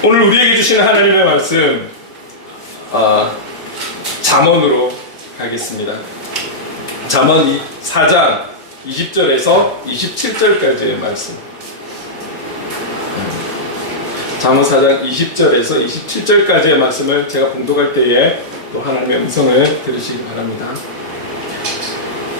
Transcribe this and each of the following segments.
오늘 우리에게 주시는 하나님의 말씀 잠언으로 가겠습니다. 잠언 4장 20절에서 27절까지의 말씀. 잠언 4장 20절에서 27절까지의 말씀을 제가 봉독할 때에 또 하나님의 음성을 들으시기 바랍니다.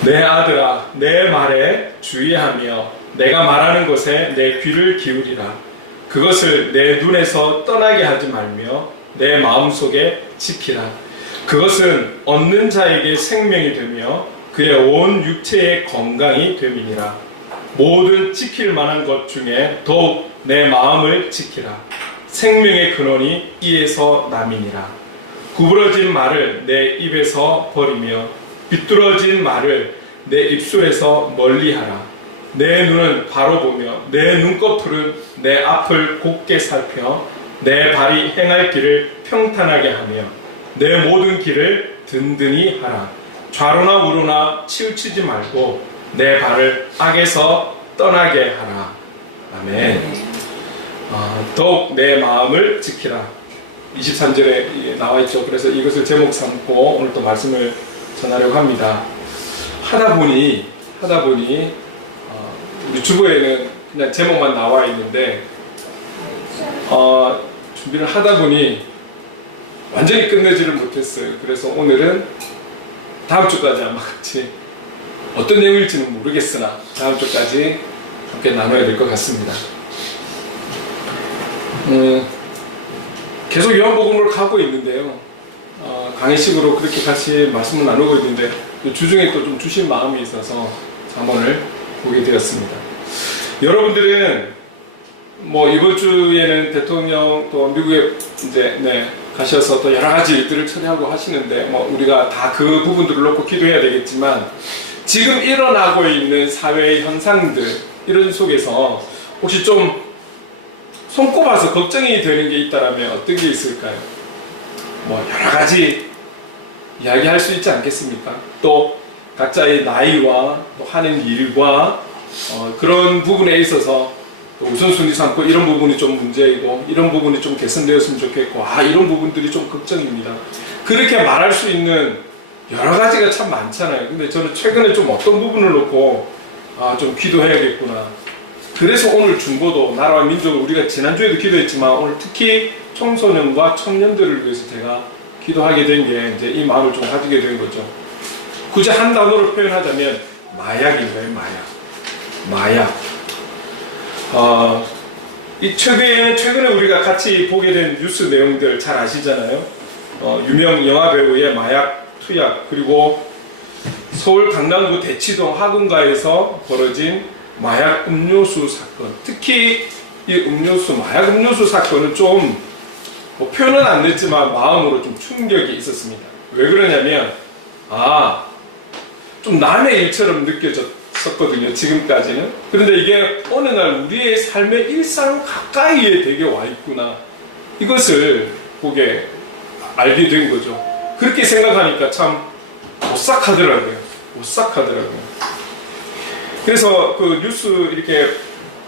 내 아들아, 내 말에 주의하며 내가 말하는 것에 내 귀를 기울이라. 그것을 내 눈에서 떠나게 하지 말며 내 마음속에 지키라. 그것은 얻는 자에게 생명이 되며 그의 온 육체의 건강이 됨이니라. 모든 지킬 만한 것 중에 더욱 내 마음을 지키라. 생명의 근원이 이에서 남이니라. 구부러진 말을 내 입에서 버리며 비뚤어진 말을 내 입술에서 멀리하라. 내 눈은 바로 보며 내 눈꺼풀은 내 앞을 곱게 살펴 내 발이 행할 길을 평탄하게 하며 내 모든 길을 든든히 하라. 좌로나 우로나 치우치지 말고 내 발을 악에서 떠나게 하라. 아멘. 더욱 내 마음을 지키라. 23절에 나와 있죠. 그래서 이것을 제목 삼고 오늘 또 말씀을 전하려고 합니다. 하다 보니 유튜브에는 그냥 제목만 나와 있는데 준비를 하다 보니 완전히 끝내지를 못했어요. 그래서 오늘은 다음 주까지 아마 같이 어떤 내용일지는 모르겠으나 다음 주까지 함께 나눠야 될 것 같습니다. 계속 요한복음을 가고 있는데요. 강의식으로 그렇게 같이 말씀을 나누고 있는데 주중에 또 좀 주신 마음이 있어서 잠언을 보게 되었습니다. 여러분들은 뭐 이번 주에는 대통령 또 미국에 이제 가셔서 또 여러 가지 일들을 처리하고 하시는데 뭐 우리가 다 그 부분들을 놓고 기도해야 되겠지만 지금 일어나고 있는 사회의 현상들 이런 속에서 혹시 좀 손꼽아서 걱정이 되는 게 있다라면 어떤 게 있을까요? 뭐 여러 가지 이야기할 수 있지 않겠습니까? 또 각자의 나이와 또 하는 일과 그런 부분에 있어서 또 우선순위 삼고 이런 부분이 좀 문제이고 이런 부분이 좀 개선되었으면 좋겠고 이런 부분들이 좀 걱정입니다. 그렇게 말할 수 있는 여러 가지가 참 많잖아요. 근데 저는 최근에 좀 어떤 부분을 놓고 좀 기도해야겠구나. 그래서 오늘 중보도 나라와 민족을 우리가 지난주에도 기도했지만 오늘 특히 청소년과 청년들을 위해서 제가 기도하게 된 게 이제 이 마음을 좀 가지게 된 거죠. 굳이 한 단어로 표현하자면 마약인가요? 마약. 이 최근에 우리가 같이 보게 된 뉴스 내용들 잘 아시잖아요. 유명 영화 배우의 마약 투약, 그리고 서울 강남구 대치동 학원가에서 벌어진 마약 음료수 사건. 특히 이 마약 음료수 사건은 좀 뭐 표현은 안 됐지만 마음으로 좀 충격이 있었습니다. 왜 그러냐면 좀 남의 일처럼 느껴졌었거든요. 지금까지는. 그런데 이게 어느 날 우리의 삶의 일상 가까이에 되게 와 있구나. 이것을 알게 된 거죠. 그렇게 생각하니까 참 오싹하더라고요. 그래서 그 뉴스 이렇게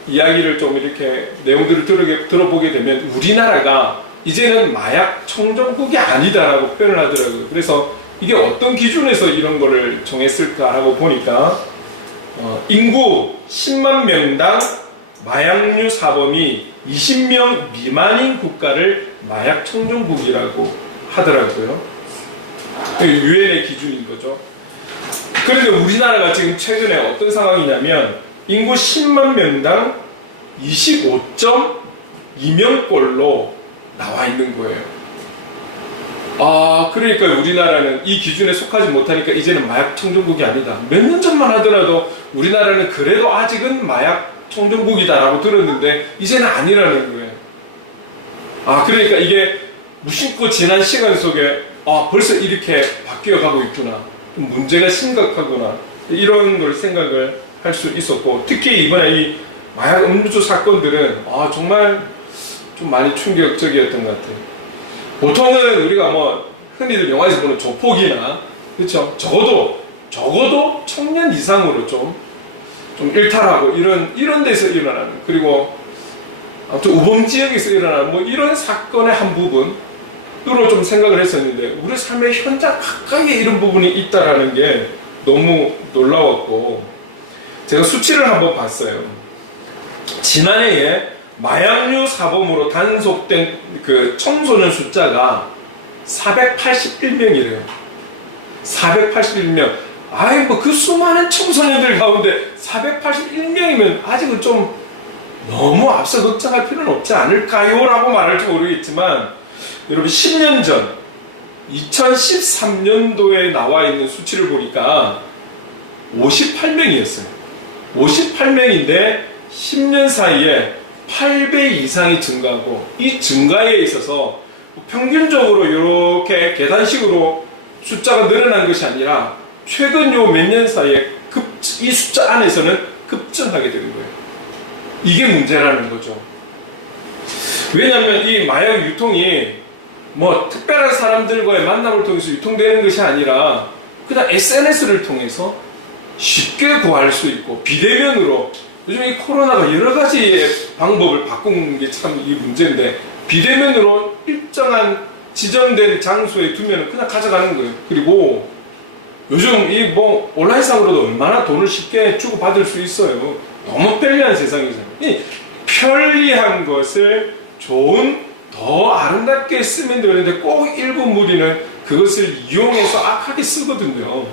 이야기를 좀 이렇게 내용들을 들어보게 되면 우리나라가 이제는 마약 청정국이 아니다라고 표현을 하더라고요. 그래서 이게 어떤 기준에서 이런 거를 정했을까라고 보니까 인구 10만 명당 마약류 사범이 20명 미만인 국가를 마약 청정국이라고 하더라고요. 유엔의 기준인 거죠. 그런데 우리나라가 지금 최근에 어떤 상황이냐면 인구 10만 명당 25.2명꼴로 나와 있는 거예요. 그러니까 우리나라는 이 기준에 속하지 못하니까 이제는 마약 청정국이 아니다. 몇 년 전만 하더라도 우리나라는 그래도 아직은 마약 청정국이다라고 들었는데 이제는 아니라는 거예요. 그러니까 이게 무심코 지난 시간 속에 벌써 이렇게 바뀌어가고 있구나. 좀 문제가 심각하구나. 이런 걸 생각을 할 수 있었고, 특히 이번에 이 마약 음료수 사건들은 정말 좀 많이 충격적이었던 것 같아요. 보통은 우리가 뭐 흔히들 영화에서 보는 조폭이나 그렇죠, 적어도 청년 이상으로 좀 일탈하고 이런 데서 일어나는, 그리고 아무튼 우범 지역에서 일어난 뭐 이런 사건의 한 부분으로 좀 생각을 했었는데 우리 삶의 현장 가까이에 이런 부분이 있다라는 게 너무 놀라웠고 제가 수치를 한번 봤어요. 지난해에 마약류 사범으로 단속된 그 청소년 숫자가 481명이래요. 481명. 아이 뭐 그 수많은 청소년들 가운데 481명이면 아직은 좀 너무 앞서 걱정할 필요는 없지 않을까요? 라고 말할지 모르겠지만 여러분 10년 전 2013년도에 나와 있는 수치를 보니까 58명이었어요. 58명인데 10년 사이에 8배 이상이 증가하고 이 증가에 있어서 평균적으로 이렇게 계단식으로 숫자가 늘어난 것이 아니라 최근 요 몇 년 사이에 이 숫자 안에서는 급증하게 되는 거예요. 이게 문제라는 거죠. 왜냐하면 이 마약 유통이 뭐 특별한 사람들과의 만남을 통해서 유통되는 것이 아니라 그냥 SNS를 통해서 쉽게 구할 수 있고 비대면으로 요즘 이 코로나가 여러 가지의 방법을 바꾼 게 참 이 문제인데 비대면으로 일정한 지정된 장소에 두면 그냥 가져가는 거예요. 그리고 요즘 이 뭐 온라인상으로도 얼마나 돈을 쉽게 주고 받을 수 있어요. 너무 편리한 세상이잖아요. 이 편리한 것을 좋은 더 아름답게 쓰면 되는데 꼭 일부 무리는 그것을 이용해서 악하게 쓰거든요.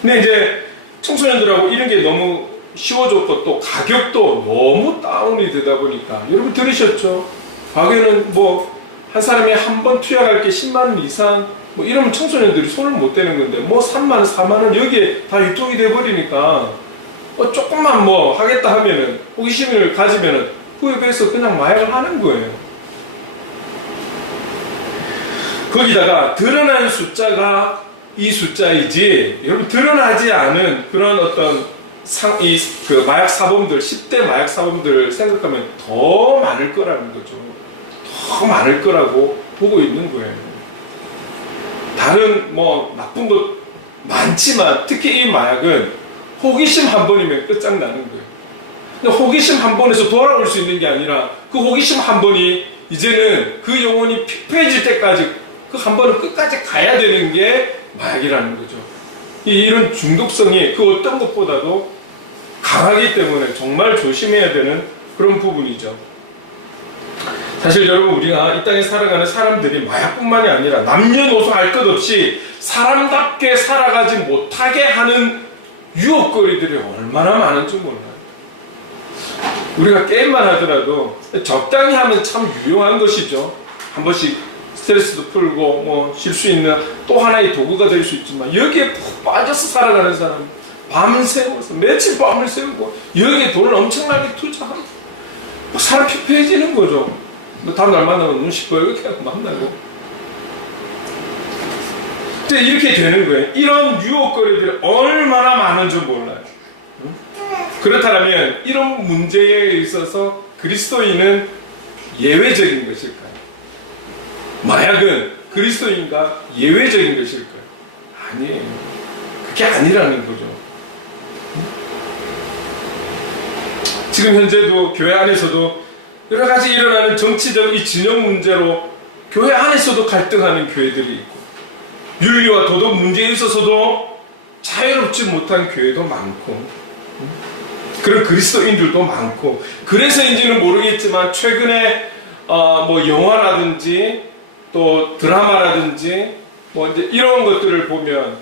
근데 이제 청소년들하고 이런 게 너무 쉬워졌고 또 가격도 너무 다운이 되다 보니까 여러분 들으셨죠? 과거에는 뭐 한 사람이 한 번 투약할 게 10만 원 이상 뭐 이러면 청소년들이 손을 못 대는 건데 뭐 3만 원, 4만 원 여기에 다 유통이 돼 버리니까 조금만 뭐 하겠다 하면은 호기심을 가지면은 그에 비해서 그냥 마약을 하는 거예요. 거기다가 드러난 숫자가 이 숫자이지 여러분 드러나지 않은 그런 어떤 그 마약 사범들 10대 마약 사범들 생각하면 더 많을 거라는 거죠. 더 많을 거라고 보고 있는 거예요. 다른 뭐 나쁜 것 많지만 특히 이 마약은 호기심 한 번이면 끝장나는 거예요. 근데 호기심 한 번에서 돌아올 수 있는 게 아니라 그 호기심 한 번이 이제는 그 영혼이 피폐해질 때까지 그 한 번은 끝까지 가야 되는 게 마약이라는 거죠. 이런 중독성이 그 어떤 것보다도 강하기 때문에 정말 조심해야 되는 그런 부분이죠. 사실 여러분 우리가 이 땅에 살아가는 사람들이 마약뿐만이 아니라 남녀노소 할 것 없이 사람답게 살아가지 못하게 하는 유혹거리들이 얼마나 많은지 몰라요. 우리가 게임만 하더라도 적당히 하면 참 유용한 것이죠. 한 번씩 스트레스도 풀고 뭐 쉴 수 있는 또 하나의 도구가 될 수 있지만 여기에 푹 빠져서 살아가는 사람 밤새워서 며칠 밤을 새우고 여기에 돈을 엄청나게 투자하고 사람 피폐해지는 거죠. 다음날 만나면 눈 시퍼요 이렇게 하고 만나고 근데 이렇게 되는 거예요. 이런 유혹거리들이 얼마나 많은지 몰라요. 그렇다면 이런 문제에 있어서 그리스도인은 예외적인 것일까요? 마약은 그리스도인과 예외적인 것일까요? 아니에요. 그게 아니라는 거죠. 지금 현재도 교회 안에서도 여러 가지 일어나는 정치적 이 진영 문제로 교회 안에서도 갈등하는 교회들이 있고 윤리와 도덕 문제에 있어서도 자유롭지 못한 교회도 많고 그런 그리스도인들도 많고 그래서인지는 모르겠지만 최근에 뭐 영화라든지 또 드라마라든지 뭐 이제 이런 것들을 보면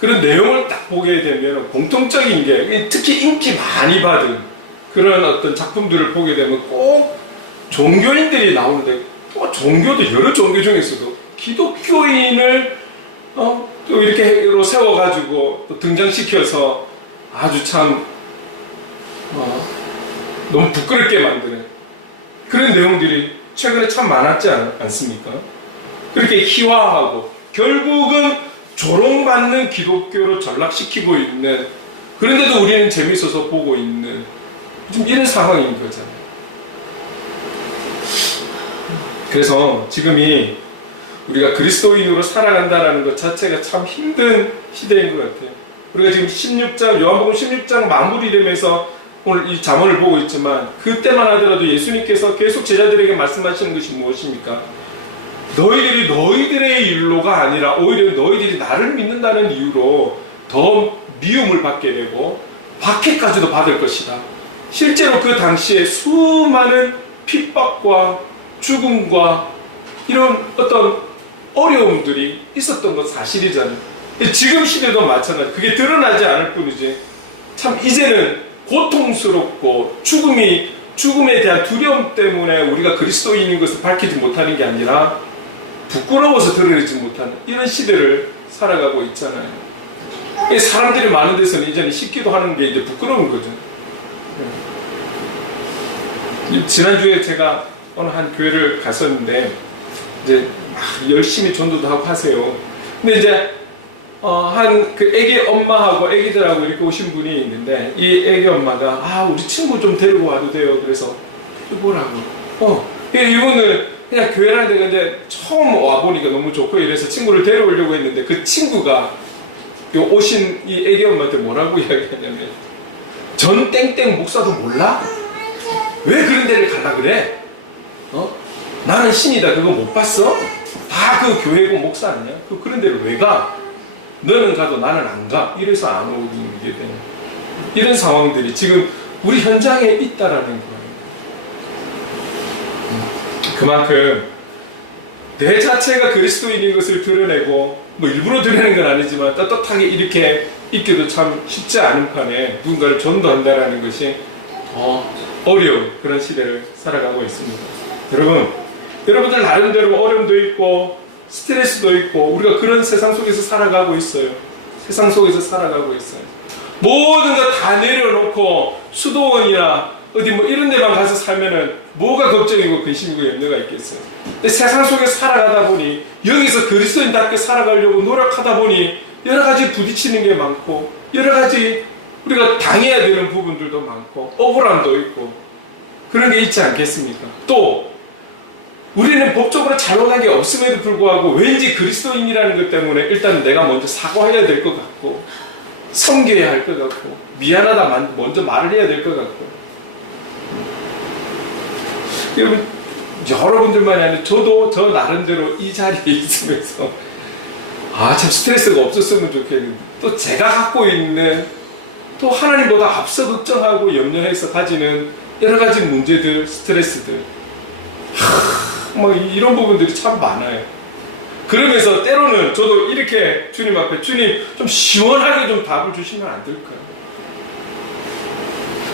그런 내용을 딱 보게 되면 공통적인 게 특히 인기 많이 받은 그런 어떤 작품들을 보게 되면 꼭 종교인들이 나오는데 또 종교도 여러 종교 중에서도 기독교인을 또 이렇게 세워가지고 또 등장시켜서 아주 참 너무 부끄럽게 만드는 그런 내용들이 최근에 참 많았지 않습니까? 그렇게 희화하고 결국은 조롱받는 기독교로 전락시키고 있는 그런데도 우리는 재밌어서 보고 있는 좀 이런 상황인 거잖아요. 그래서 지금이 우리가 그리스도인으로 살아간다는 것 자체가 참 힘든 시대인 것 같아요. 우리가 지금 16장, 요한복음 16장 마무리되면서 오늘 이 잠언을 보고 있지만 그때만 하더라도 예수님께서 계속 제자들에게 말씀하시는 것이 무엇입니까? 너희들이 너희들의 일로가 아니라 오히려 너희들이 나를 믿는다는 이유로 더 미움을 받게 되고 박해까지도 받을 것이다. 실제로 그 당시에 수많은 핍박과 죽음과 이런 어떤 어려움들이 있었던 건 사실이잖아요. 지금 시대도 마찬가지. 그게 드러나지 않을 뿐이지. 참 이제는 고통스럽고 죽음에 대한 두려움 때문에 우리가 그리스도인인 것을 밝히지 못하는 게 아니라 부끄러워서 드러내지 못하는 이런 시대를 살아가고 있잖아요. 사람들이 많은 데서는 이제는 씻기도 하는 게 이제 부끄러운 거죠. 지난주에 제가 어느 한 교회를 갔었는데 이제 막 열심히 전도도 하고 하세요. 근데 이제 한 그 애기 엄마하고 애기들하고 이렇게 오신 분이 있는데 이 애기 엄마가 우리 친구 좀 데리고 와도 돼요. 그래서 뭐라고? 이분은 그냥 교회라는 데가 이제 처음 와보니까 너무 좋고 이래서 친구를 데려오려고 했는데 그 친구가 오신 이 애기 엄마한테 뭐라고 이야기하냐면 전 땡땡 목사도 몰라? 왜 그런 데를 가라 그래? 나는 신이다 그거 못 봤어? 다 그 교회고 목사 아니야? 그런 데를 왜 가? 너는 가도 나는 안 가. 이래서 안 오게 되는 이런 상황들이 지금 우리 현장에 있다라는 거예요. 그만큼 내 자체가 그리스도인인 것을 드러내고 뭐 일부러 드러내는 건 아니지만 떳떳하게 이렇게 있기도 참 쉽지 않은 판에 누군가를 전도한다라는 것이 어려운 그런 시대를 살아가고 있습니다. 여러분들 나름대로 어려움도 있고 스트레스도 있고 우리가 그런 세상 속에서 살아가고 있어요. 세상 속에서 살아가고 있어요. 모든 거 다 내려놓고 수도원이나 어디 뭐 이런 데만 가서 살면은 뭐가 걱정이고 근심이고 염려가 있겠어요. 근데 세상 속에 살아가다 보니 여기서 그리스도인답게 살아가려고 노력하다 보니 여러 가지 부딪히는 게 많고 여러 가지 우리가 당해야 되는 부분들도 많고 억울함도 있고 그런 게 있지 않겠습니까? 또 우리는 법적으로 잘못한 게 없음에도 불구하고 왠지 그리스도인이라는 것 때문에 일단 내가 먼저 사과해야 될 것 같고 섬겨야 할 것 같고 미안하다 먼저 말을 해야 될 것 같고 여러분들만이 아니라 저도 저 나름대로 이 자리에 있으면서 참 스트레스가 없었으면 좋겠는데 또 제가 갖고 있는 또 하나님보다 앞서 걱정하고 염려해서 가지는 여러 가지 문제들 스트레스들 막 이런 부분들이 참 많아요. 그러면서 때로는 저도 이렇게 주님 앞에 주님 좀 시원하게 좀 답을 주시면 안 될까요?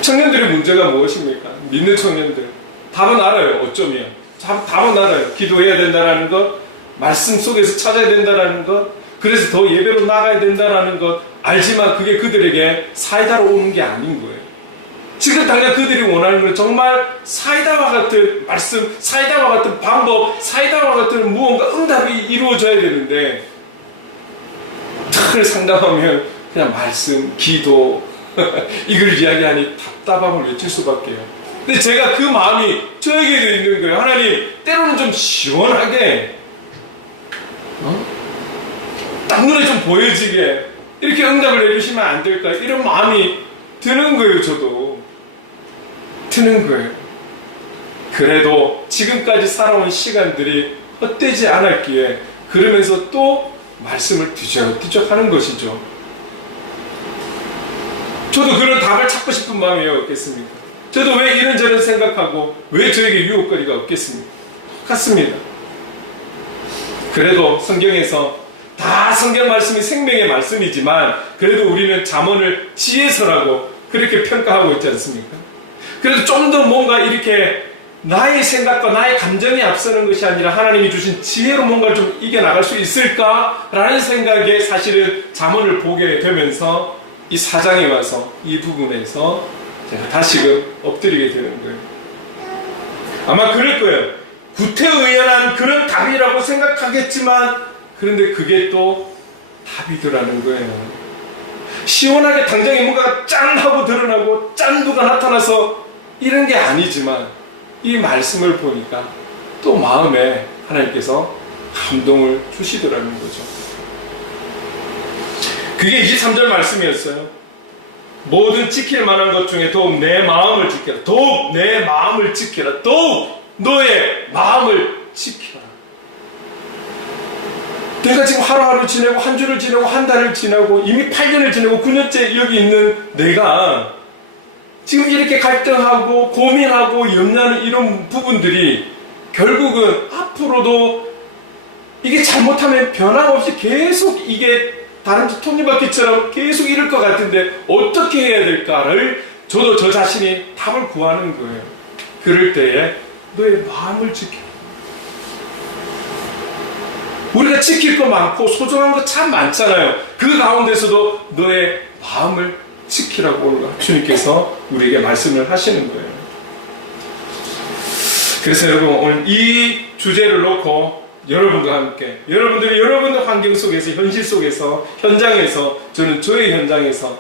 청년들의 문제가 무엇입니까? 믿는 청년들 답은 알아요. 어쩌면 답은 알아요. 기도해야 된다라는 것, 말씀 속에서 찾아야 된다라는 것, 그래서 더 예배로 나가야 된다라는 것 알지만 그게 그들에게 사이다로 오는 게 아닌 거예요. 지금 당장 그들이 원하는 건 정말 사이다와 같은 말씀, 사이다와 같은 방법, 사이다와 같은 무언가 응답이 이루어져야 되는데 그걸 상담하면 그냥 말씀, 기도 이걸 이야기하니 답답함을 외칠 수밖에요. 근데 제가 그 마음이 저에게도 있는 거예요. 하나님 때로는 좀 시원하게 딱 눈에 좀 보여지게 이렇게 응답을 해주시면 안 될까 이런 마음이 드는 거예요. 저도 드는 거예요. 그래도 지금까지 살아온 시간들이 헛되지 않았기에 그러면서 또 말씀을 뒤적뒤적 하는 것이죠. 저도 그런 답을 찾고 싶은 마음이 없겠습니까? 저도 왜 이런저런 생각하고 왜 저에게 유혹거리가 없겠습니까? 똑같습니다. 그래도 성경에서 다 성경 말씀이 생명의 말씀이지만 그래도 우리는 잠언을 지혜서라고 그렇게 평가하고 있지 않습니까? 그래도 좀 더 뭔가 이렇게 나의 생각과 나의 감정이 앞서는 것이 아니라 하나님이 주신 지혜로 뭔가를 좀 이겨나갈 수 있을까라는 생각에 사실은 잠언을 보게 되면서 이 4장에 와서 이 부분에서 제가 다시금 엎드리게 되는 거예요. 아마 그럴 거예요. 구태의연한 그런 답이라고 생각하겠지만 그런데 그게 또 답이더라는 거예요. 시원하게 당장에 뭔가 짠 하고 드러나고 짠두가 나타나서 이런 게 아니지만 이 말씀을 보니까 또 마음에 하나님께서 감동을 주시더라는 거죠. 그게 23절 말씀이었어요. 모든 지킬 만한 것 중에 더욱 내 마음을 지켜라. 더욱 내 마음을 지켜라. 더욱 너의 마음을 지켜라. 내가 지금 하루하루 지내고 한 주를 지내고 한 달을 지내고 이미 8년을 지내고 9년째 여기 있는 내가 지금 이렇게 갈등하고 고민하고 염려하는 이런 부분들이 결국은 앞으로도 이게 잘못하면 변함없이 계속 이게 다람쥐 톱니바퀴처럼 계속 이럴 것 같은데 어떻게 해야 될까를 저도 저 자신이 답을 구하는 거예요. 그럴 때에 너의 마음을 지켜. 우리가 지킬 거 많고 소중한 거 참 많잖아요. 그 가운데서도 너의 마음을 지키라고 오늘 주님께서 우리에게 말씀을 하시는 거예요. 그래서 여러분 오늘 이 주제를 놓고 여러분과 함께 여러분들이 여러분의 환경 속에서 현실 속에서 현장에서 저는 저의 현장에서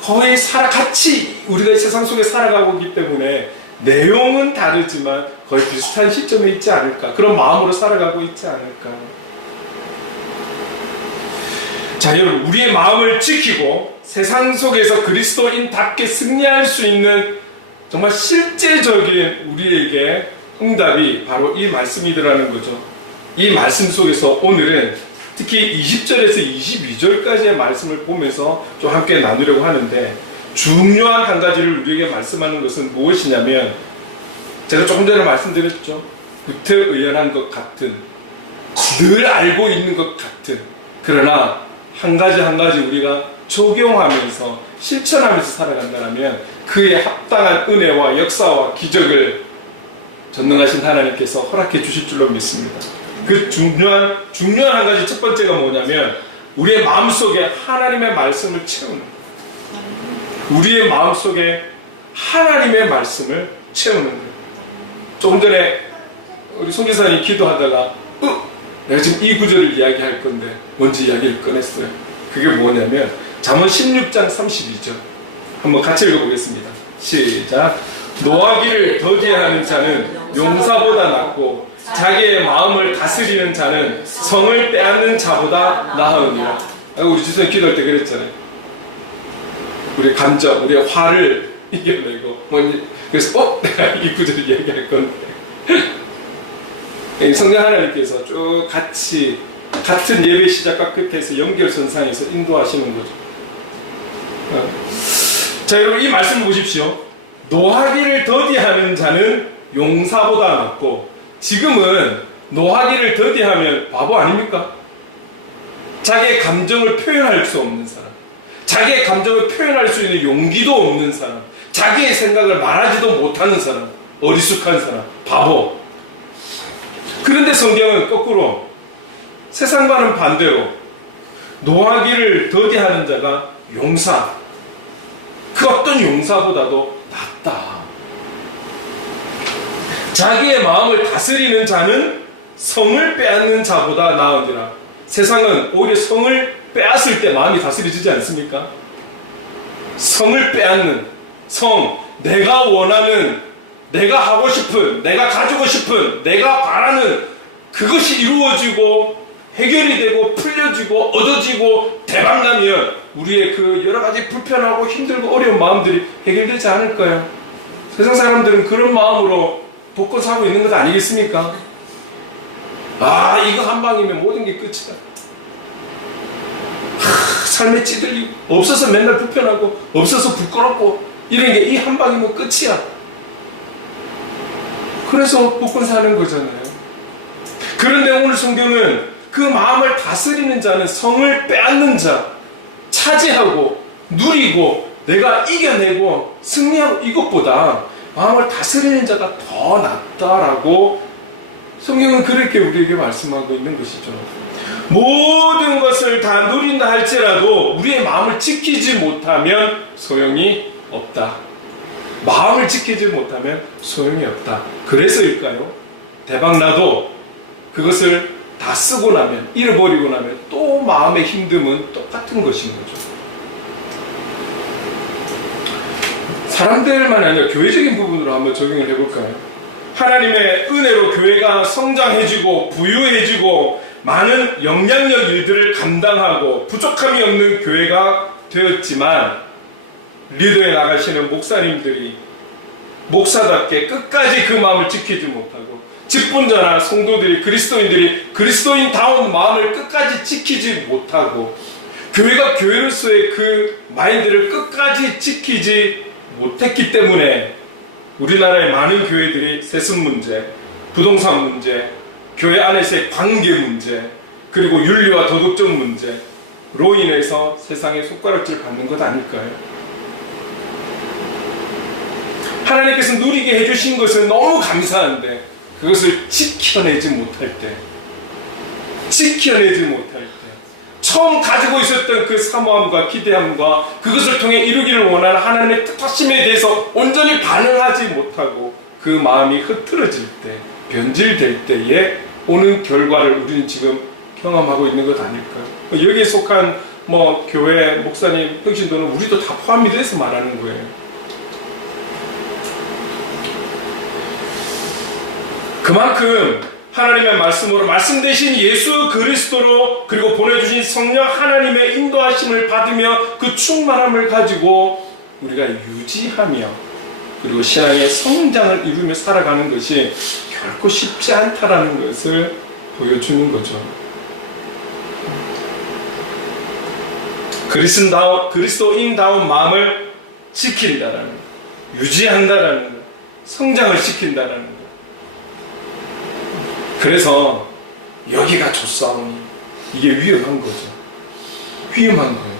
거의 같이 우리가 세상 속에 살아가고 있기 때문에 내용은 다르지만 거의 비슷한 시점에 있지 않을까, 그런 마음으로 살아가고 있지 않을까. 자 여러분, 우리의 마음을 지키고 세상 속에서 그리스도인답게 승리할 수 있는 정말 실제적인 우리에게 응답이 바로 이 말씀이더라는 거죠. 이 말씀 속에서 오늘은 특히 20절에서 22절까지의 말씀을 보면서 좀 함께 나누려고 하는데, 중요한 한 가지를 우리에게 말씀하는 것은 무엇이냐면, 제가 조금 전에 말씀드렸죠. 구태의연한 것 같은, 늘 알고 있는 것 같은, 그러나 한 가지 한 가지 우리가 적용하면서 실천하면서 살아간다면 그에 합당한 은혜와 역사와 기적을 전능하신 하나님께서 허락해 주실 줄로 믿습니다. 그 중요한 한 가지 첫 번째가 뭐냐면 우리의 마음속에 하나님의 말씀을 채우는 거예요. 우리의 마음속에 하나님의 말씀을 채우는 거예요. 조금 전에 우리 송지사님 기도하다가 내가 지금 이 구절을 이야기할 건데 먼저 이야기를 꺼냈어요. 그게 뭐냐면 잠언 16장 32절 한번 같이 읽어보겠습니다. 시작. 노하기를 더디하는 자는 용사보다 낫고 자기의 마음을 다스리는 자는 성을 빼앗는 자보다 나으니라. 우리 지선이 기도할 때 그랬잖아요. 우리 감정, 우리의 화를 이겨내고 그래서 내가 이 구절을 이야기할 건데 성령 하나님께서 쭉 같은 예배 시작과 끝에서 연결선상에서 인도하시는 거죠. 자 여러분, 이 말씀을 보십시오. 노하기를 더디하는 자는 용사보다 낫고, 지금은 노하기를 더디하면 바보 아닙니까? 자기의 감정을 표현할 수 없는 사람, 자기의 감정을 표현할 수 있는 용기도 없는 사람, 자기의 생각을 말하지도 못하는 사람, 어리숙한 사람, 바보. 그런데 성경은 거꾸로 세상과는 반대로 노하기를 더디하는 자가 용사, 그 어떤 용사보다도 낫다. 자기의 마음을 다스리는 자는 성을 빼앗는 자보다 나으니라. 세상은 오히려 성을 빼앗을 때 마음이 다스려지지 않습니까? 성을 빼앗는 성, 내가 원하는, 내가 하고 싶은, 내가 가지고 싶은, 내가 바라는 그것이 이루어지고 해결이 되고 풀려지고 얻어지고 대박나면 우리의 그 여러 가지 불편하고 힘들고 어려운 마음들이 해결되지 않을까요? 세상 사람들은 그런 마음으로 복권 사고 있는 것 아니겠습니까? 이거 한 방이면 모든 게 끝이다. 삶에 찌들리고 없어서 맨날 불편하고 없어서 부끄럽고 이런 게 이 한 방이면 끝이야. 그래서 복권 사는 거잖아요. 그런데 오늘 성경은 그 마음을 다스리는 자는 성을 빼앗는 자, 차지하고 누리고 내가 이겨내고 승리하고 이것보다 마음을 다스리는 자가 더 낫다라고 성경은 그렇게 우리에게 말씀하고 있는 것이죠. 모든 것을 다 누린다 할지라도 우리의 마음을 지키지 못하면 소용이 없다. 마음을 지키지 못하면 소용이 없다. 그래서일까요? 대박나도 그것을 다 쓰고 나면, 잃어버리고 나면 또 마음의 힘듦은 똑같은 것인 거죠. 사람들만 아니라 교회적인 부분으로 한번 적용을 해볼까요? 하나님의 은혜로 교회가 성장해지고 부유해지고 많은 영향력 일들을 감당하고 부족함이 없는 교회가 되었지만 리더에 나가시는 목사님들이 목사답게 끝까지 그 마음을 지키지 못하고, 직분자나 성도들이, 그리스도인들이 그리스도인다운 마음을 끝까지 지키지 못하고, 교회가 교회로서의 그 마인드를 끝까지 지키지 못했기 때문에 우리나라의 많은 교회들이 세습 문제, 부동산 문제, 교회 안에서의 관계 문제, 그리고 윤리와 도덕적 문제로 인해서 세상에 손가락질 받는 것 아닐까요? 하나님께서 누리게 해주신 것은 너무 감사한데 그것을 지켜내지 못할 때, 처음 가지고 있었던 그 사모함과 기대함과 그것을 통해 이루기를 원하는 하나님의 뜻하심에 대해서 온전히 반응하지 못하고 그 마음이 흐트러질 때, 변질될 때에 오는 결과를 우리는 지금 경험하고 있는 것 아닐까? 여기에 속한 교회 목사님, 평신도는 우리도 다 포함이 돼서 말하는 거예요. 그만큼 하나님의 말씀으로, 말씀 대신 예수 그리스도로, 그리고 보내주신 성령 하나님의 인도하심을 받으며 그 충만함을 가지고 우리가 유지하며 그리고 신앙의 성장을 이루며 살아가는 것이 결코 쉽지 않다라는 것을 보여주는 거죠. 그리스도인다운 마음을 지킨다라는 것, 유지한다라는 것, 성장을 시킨다라는 것. 그래서 여기가 조싸움이, 이게 위험한 거죠. 위험한 거예요.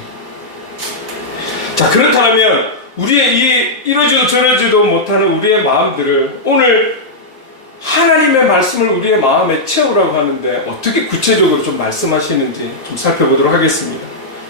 자, 그렇다면 우리의 이 이러지도 저러지도 못하는 우리의 마음들을 오늘 하나님의 말씀을 우리의 마음에 채우라고 하는데 어떻게 구체적으로 좀 말씀하시는지 좀 살펴보도록 하겠습니다.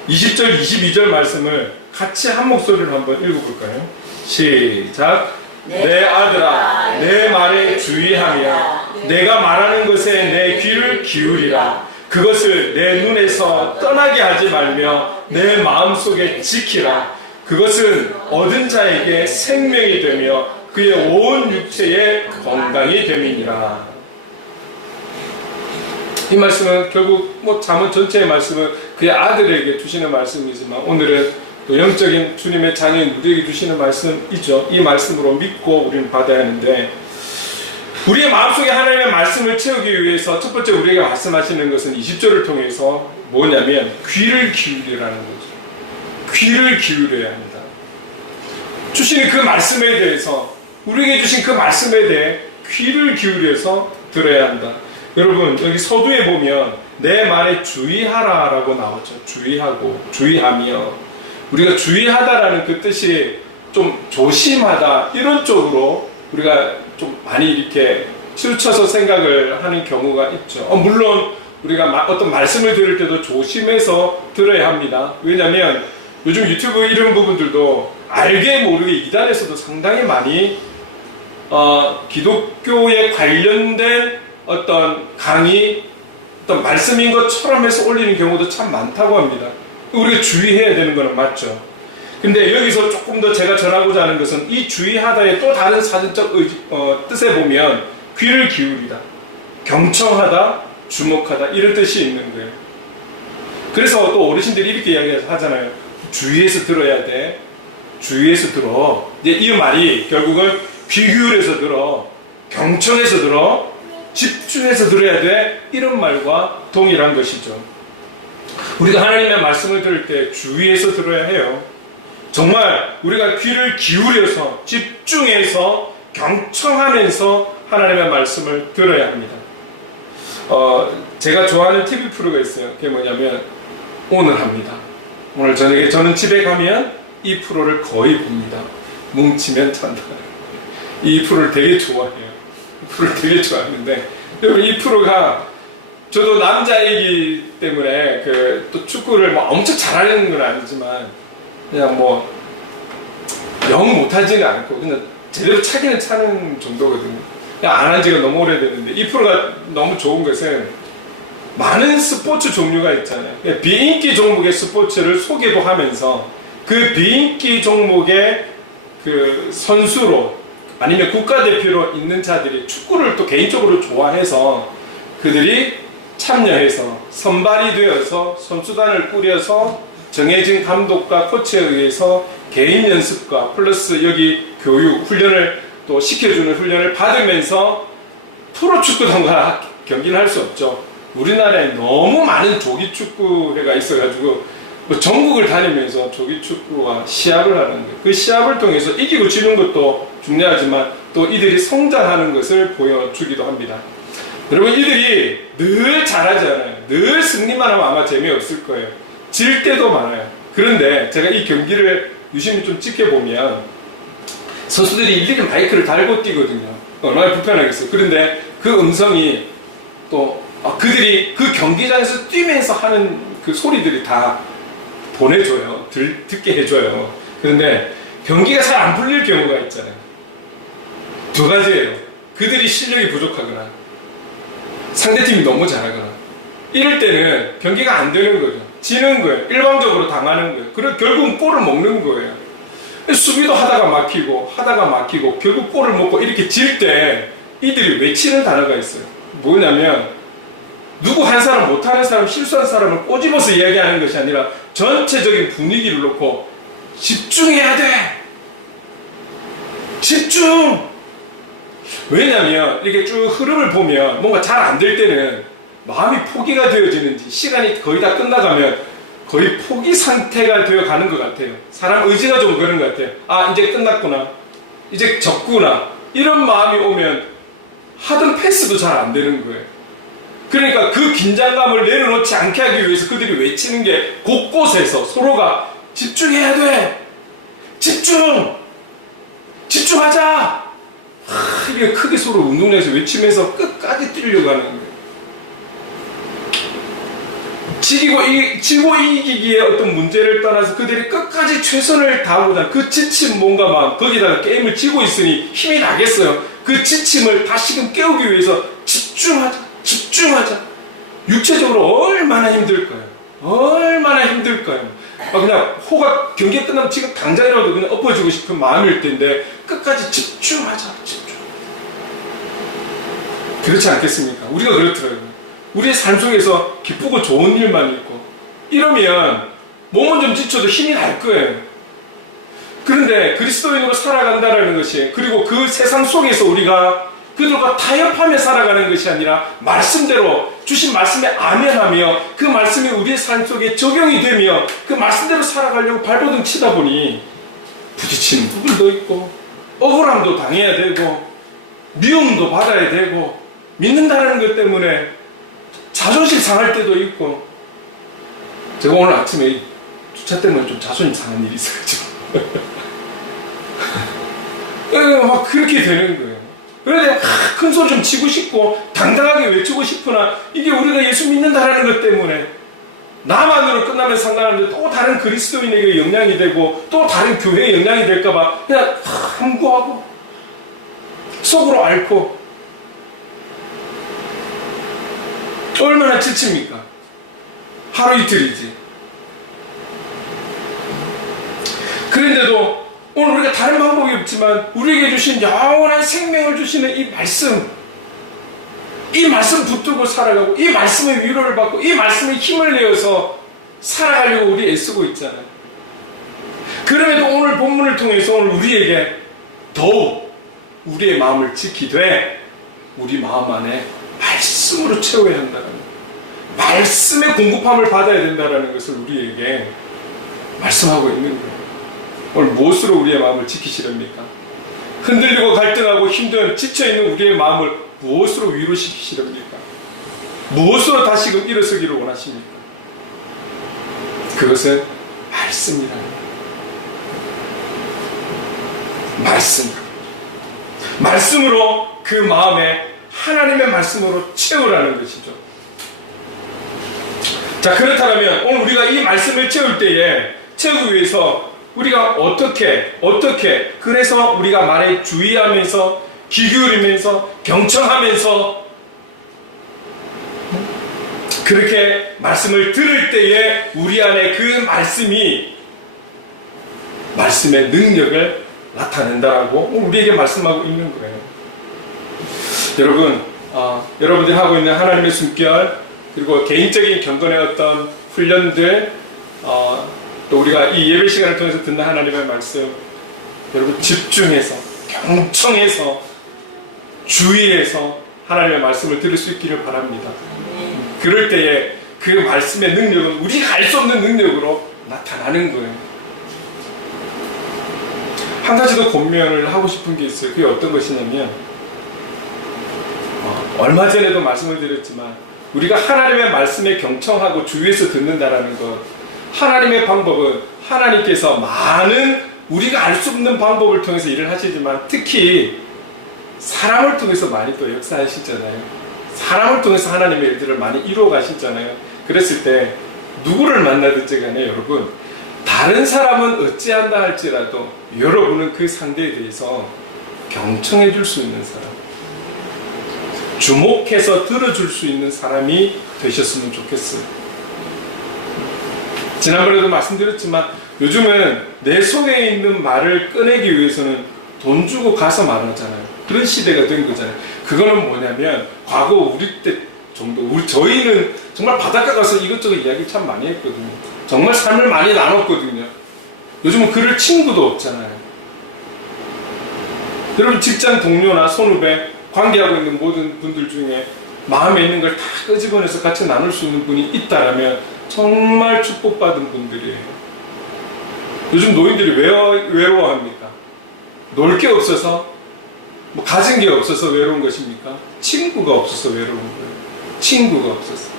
20절, 22절 말씀을 같이 한 목소리로 한번 읽어볼까요? 시작. 내 아들아, 내 말에 주의하며 내가 말하는 것에 내 귀를 기울이라. 그것을 내 눈에서 떠나게 하지 말며 내 마음속에 지키라. 그것은 얻은 자에게 생명이 되며 그의 온 육체에 건강이 됨이니라. 이 말씀은 결국 잠언 전체의 말씀은 그의 아들에게 주시는 말씀이지만 오늘은 또 영적인 주님의 자녀인 우리에게 주시는 말씀이죠. 이 말씀으로 믿고 우리는 받아야 하는데, 우리의 마음속에 하나님의 말씀을 채우기 위해서 첫 번째 우리에게 말씀하시는 것은 20절을 통해서 뭐냐면 귀를 기울이라는 거죠. 귀를 기울여야 합니다. 주시는 그 말씀에 대해서, 우리에게 주신 그 말씀에 대해 귀를 기울여서 들어야 한다. 여러분, 여기 서두에 보면 내 말에 주의하라 라고 나오죠. 주의하고 주의하며. 우리가 주의하다라는 그 뜻이 좀 조심하다, 이런 쪽으로 우리가 좀 많이 이렇게 치우쳐서 생각을 하는 경우가 있죠. 물론 우리가 어떤 말씀을 들을 때도 조심해서 들어야 합니다. 왜냐하면 요즘 유튜브 이런 부분들도 알게 모르게 이단에서도 상당히 많이 기독교에 관련된 어떤 강의, 어떤 말씀인 것처럼 해서 올리는 경우도 참 많다고 합니다. 우리가 주의해야 되는 것은 맞죠. 근데 여기서 조금 더 제가 전하고자 하는 것은 이 주의하다의 또 다른 사전적 뜻에 보면 귀를 기울이다, 경청하다, 주목하다, 이런 뜻이 있는 거예요. 그래서 또 어르신들이 이렇게 이야기하잖아요. 주의해서 들어야 돼. 주의해서 들어. 이제 이 말이 결국은 귀 기울여서 들어, 경청해서 들어, 집중해서 들어야 돼, 이런 말과 동일한 것이죠. 우리가 하나님의 말씀을 들을 때 주의해서 들어야 해요. 정말 우리가 귀를 기울여서 집중해서 경청하면서 하나님의 말씀을 들어야 합니다. 제가 좋아하는 TV 프로가 있어요. 그게 뭐냐면 오늘 합니다. 오늘 저녁에 저는 집에 가면 이 프로를 거의 봅니다. 뭉치면 찬다. 이 프로를 되게 좋아해요. 이 프로를 되게 좋아하는데, 여러분, 이 프로가 저도 남자이기 때문에 또 축구를 엄청 잘하는 건 아니지만 그냥 영 못하지는 않고 그냥 제대로 차기는 차는 정도거든요. 그냥 안 한 지가 너무 오래됐는데, 이 프로가 너무 좋은 것은 많은 스포츠 종류가 있잖아요. 비인기 종목의 스포츠를 소개도 하면서 그 비인기 종목의 그 선수로 아니면 국가대표로 있는 자들이 축구를 또 개인적으로 좋아해서 그들이 참여해서 선발이 되어서 선수단을 꾸려서 정해진 감독과 코치에 의해서 개인 연습과 플러스 여기 교육, 훈련을 또 시켜주는 훈련을 받으면서 프로축구단과 경기는 할 수 없죠. 우리나라에 너무 많은 조기축구회가 있어가지고 뭐 전국을 다니면서 조기축구와 시합을 하는데 그 시합을 통해서 이기고 지는 것도 중요하지만 또 이들이 성장하는 것을 보여주기도 합니다. 여러분, 이들이 늘 잘하지 않아요. 늘 승리만 하면 아마 재미없을 거예요. 질 때도 많아요. 그런데 제가 이 경기를 유심히 좀 지켜보면 선수들이 일일이 마이크를 달고 뛰거든요. 얼마나 불편하겠어요. 그런데 그 음성이 또 그들이 그 경기장에서 뛰면서 하는 그 소리들이 다 보내줘요. 듣게 해줘요. 그런데 경기가 잘 안 풀릴 경우가 있잖아요. 두 가지예요. 그들이 실력이 부족하거나 상대팀이 너무 잘하거나 이럴 때는 경기가 안 되는 거죠. 지는 거예요. 일방적으로 당하는 거예요. 그리고 결국은 골을 먹는 거예요. 수비도 하다가 막히고 결국 골을 먹고 이렇게 질 때 이들이 외치는 단어가 있어요. 뭐냐면 누구 한 사람, 못하는 사람, 실수한 사람을 꼬집어서 이야기하는 것이 아니라 전체적인 분위기를 놓고 집중해야 돼! 집중! 왜냐면 이렇게 쭉 흐름을 보면 뭔가 잘 안 될 때는 마음이 포기가 되어지는지 시간이 거의 다 끝나가면 거의 포기 상태가 되어 가는 것 같아요. 사람 의지가 좀 그런 것 같아요. 아, 이제 끝났구나. 이제 졌구나. 이런 마음이 오면 하던 패스도 잘 안 되는 거예요. 그러니까 그 긴장감을 내려놓지 않게 하기 위해서 그들이 외치는 게 곳곳에서 서로가 집중해야 돼! 집중! 집중하자! 이게 크게 서로 운동장에서 외치면서 끝까지 뛰려고 하는 거예요. 지고 이기기에 어떤 문제를 떠나서 그들이 끝까지 최선을 다하고자 그 지친 몸과 마음, 거기다가 게임을 지고 있으니 힘이 나겠어요. 그 지침을 다시금 깨우기 위해서 집중하자. 육체적으로 얼마나 힘들까요? 얼마나 힘들까요? 그냥 호가 경기가 끝나면 지금 당장이라도 그냥 엎어지고 싶은 마음일 텐데 끝까지 집중하자. 그렇지 않겠습니까? 우리가 그렇더라고요. 우리의 삶 속에서 기쁘고 좋은 일만 있고 이러면 몸은 좀 지쳐도 힘이 날 거예요. 그런데 그리스도인으로 살아간다는 것이, 그리고 그 세상 속에서 우리가 그들과 타협하며 살아가는 것이 아니라 말씀대로 주신 말씀에 아멘하며 그 말씀이 우리의 삶 속에 적용이 되며 그 말씀대로 살아가려고 발버둥 치다 보니 부딪히는 부분도 있고 억울함도 당해야 되고 미움도 받아야 되고 믿는다는 것 때문에 자존심 상할 때도 있고, 제가 오늘 아침에 주차 때문에 좀 자존심 상한 일이 있어가지고 막 그렇게 되는 거예요. 그래서 큰 소리 좀 치고 싶고 당당하게 외치고 싶으나 이게 우리가 예수 믿는다라는 것 때문에 나만으로 끝나면 상관없는데 또 다른 그리스도인에게 영향이 되고 또 다른 교회에 영향이 될까봐 그냥 함구하고 속으로 앓고 얼마나 지칩니까? 하루 이틀이지. 그런데도 오늘 우리가 다른 방법이 없지만 우리에게 주신 영원한 생명을 주시는 이 말씀 붙들고 살아가고 이 말씀의 위로를 받고 이 말씀의 힘을 내어서 살아가려고 우리 애쓰고 있잖아요. 그럼에도 오늘 본문을 통해서 오늘 우리에게 더욱 우리의 마음을 지키되 우리 마음 안에 말씀으로 채워야 한다는, 말씀의 공급함을 받아야 된다는 것을 우리에게 말씀하고 있는 거예요. 오늘 무엇으로 우리의 마음을 지키시렵니까? 흔들리고 갈등하고 힘든 지쳐있는 우리의 마음을 무엇으로 위로시키시렵니까? 무엇으로 다시금 일어서기를 원하십니까? 그것은 말씀이라는 말씀. 말씀으로 그 마음에 하나님의 말씀으로 채우라는 것이죠. 자, 그렇다면 오늘 우리가 이 말씀을 채우기 위해서 우리가 어떻게 그래서 우리가 말에 주의하면서 귀 기울이면서 경청하면서 그렇게 말씀을 들을 때에 우리 안에 그 말씀의 능력을 나타낸다라고 우리에게 말씀하고 있는 거예요. 여러분, 여러분들이 하고 있는 하나님의 숨결, 그리고 개인적인 경건의 어떤 훈련들, 또 우리가 이 예배 시간을 통해서 듣는 하나님의 말씀, 여러분 집중해서, 경청해서, 주의해서 하나님의 말씀을 들을 수 있기를 바랍니다. 그럴 때에 그 말씀의 능력은 우리가 알 수 없는 능력으로 나타나는 거예요. 한 가지 더 권면을 하고 싶은 게 있어요. 그게 어떤 것이냐면, 얼마 전에도 말씀을 드렸지만 우리가 하나님의 말씀에 경청하고 주의해서 듣는다라는 것, 하나님의 방법은 하나님께서 많은 우리가 알 수 없는 방법을 통해서 일을 하시지만 특히 사람을 통해서 많이 또 역사하시잖아요. 사람을 통해서 하나님의 일들을 많이 이루어 가시잖아요. 그랬을 때 누구를 만나든지 간에 여러분, 다른 사람은 어찌한다 할지라도 여러분은 그 상대에 대해서 경청해 줄 수 있는 사람, 주목해서 들어줄 수 있는 사람이 되셨으면 좋겠어요. 지난번에도 말씀드렸지만 요즘은 내 속에 있는 말을 꺼내기 위해서는 돈 주고 가서 말하잖아요. 그런 시대가 된 거잖아요. 그거는 뭐냐면 과거 우리 때 정도, 저희는 정말 바닷가 가서 이것저것 이야기 참 많이 했거든요. 정말 삶을 많이 나눴거든요. 요즘은 그럴 친구도 없잖아요. 여러분 직장 동료나 선후배, 관계하고 있는 모든 분들 중에 마음에 있는 걸 다 끄집어내서 같이 나눌 수 있는 분이 있다라면 정말 축복받은 분들이에요. 요즘 노인들이 왜 외로워합니까? 놀 게 없어서? 뭐 가진 게 없어서 외로운 것입니까? 친구가 없어서 외로운 거예요. 친구가 없어서.